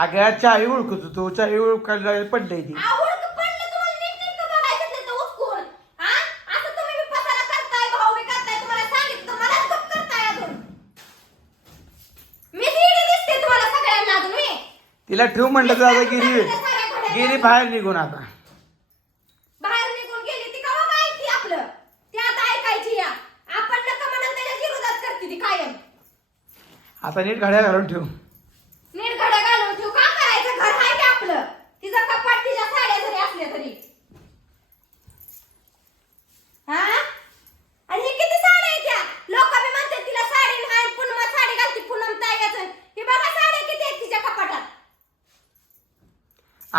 आग्याच्या आई ओळखत होतो आई ओळखायला पडले ती तिला ठेव म्हणलं तर आता गिरी. गिरी बाहेर निघून आता. बाहेर निघून गेली ती आपलं. ती आता ऐकायची या. आपण नका म्हणाल करते ती कायम. आता नीट घड्या घालून ठेव.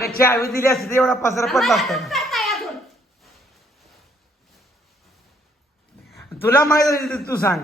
मागच्या आवी दिली असते एवढा पसरा पडला असतो. तुला माहीत तू सांग.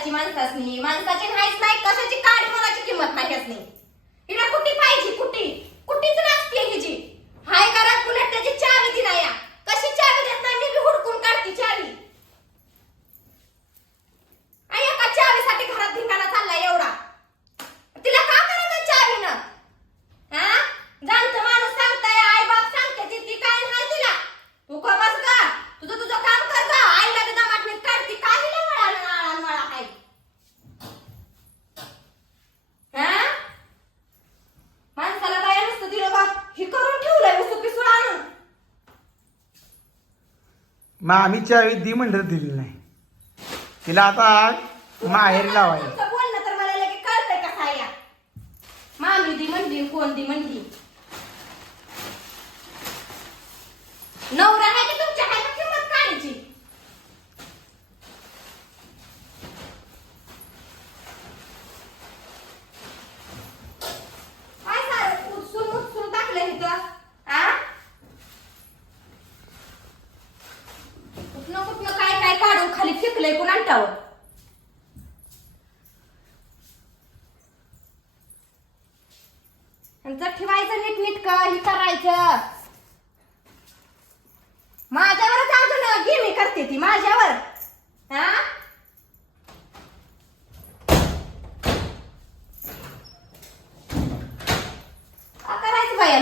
माणसाची माणसासनी माणसाची नाहीच नाही कशाची काळ मनाची किंमत नाही असणे हिला कुठे पाहिजे? कुठे? कुठेच नसते हिची. हाय घरात बुलेट त्याची चावी दिला या मग आम्ही चावी दी म्हणलं दिली नाही. तिला आता माहेरी लावायला तुमचं बोलणं तर मला लगेच कळतंय कसा या मामी दी म्हणली कोण दी म्हणली? नवरा आहे की तुमच्या आहे का किंमत काढायची काय सारं उचसून उचसून टाकलं इथं आ कुठनं कुठनं काय काय काढून खाली फेकलंय यांचं ठेवायचं नीट नीट हे करायचं. माझ्यावरच अजून घे मी करते ती माझ्यावर. हा? करायचं बाया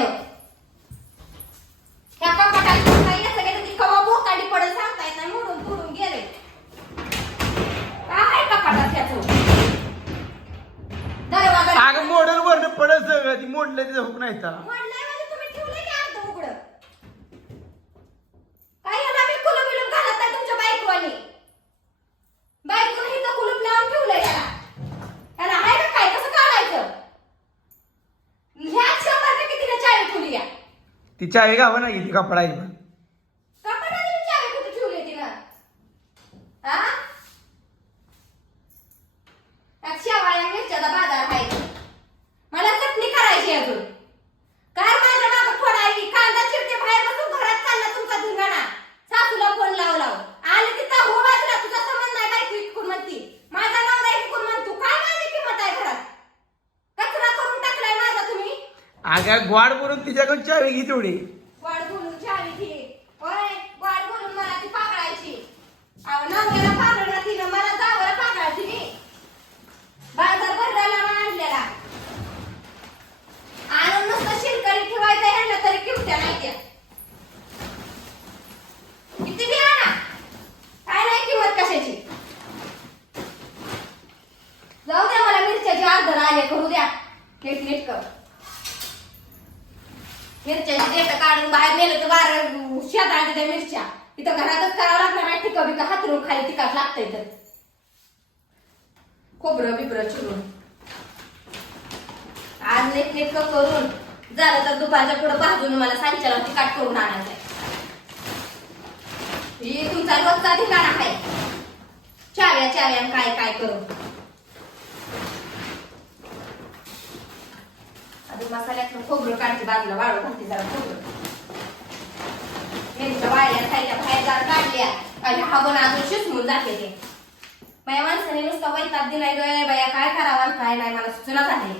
तिच्या आहे का ना इथे कपडा आहे कपाटात तिने चावी कुठे ठेवली तिनं? हा? यात शेवाळ्या मिरच्याचा बाजार आहे मला चटणी करायची अजून काय माझ्या मागं फोडायली कांदा चिरते बाहेर बसून घरात चालला तुमचा धिंगाणा सासूला फोन लाव लाव आले तिथं हो वाजला तुझा संबंध नाही बायको इकडून म्हणती माझा नवरा इकडून म्हणतो काय माझी किंमत आहे घरात कचरा करून टाकलाय माझा तुम्ही अगं ग्वाड बोलून तिच्याकडून चावी घे तेवढी. वाढ बोलून चावी होय वाढ बोलून मला ती पाकळायची. अहो नवऱ्याला तिनं मला जावं पाकळायची मी बाजार आणलेला. आणून नुसतं शिरकरी ठेवायचं ह्यांना तरी किमत्या नाही त्या किती बी आणा. काय नाही किंमत कशाची. जाऊ द्या मला मिरच्याची अर्ध आले करू द्या. नीट नीट कर. मिरच्याची देठ काढून बाहेर नेलं तर बारा शेतात त्या मिरच्या. इथं घरातच करावं लागणार नाही टिका बिका हातरून खाली तिकाच लागतंय तर खोबरं बिबरं चिरून. आज नेट नीट करून. झालं तर दुपारच्या पुढं भाजून मला सांच्याला तिकाट करून आणायचंय. ही तुमचा रोजचा ठिकाण आहे. चाव्या चाव्या काय काय करू? अजून मसाल्यातलं खोबरं काढते बाजूला वाळू घालते जरा खोबरं. मिरच्या वाळल्या खायच्या बाहेर जरा काढल्या. आणि हा पण अजून शिजवून जाते ते. माझ्या माणसाने नुसता वैताग दिलाय गय बाया काय करावं आणि काय नाही मला सुचना झाली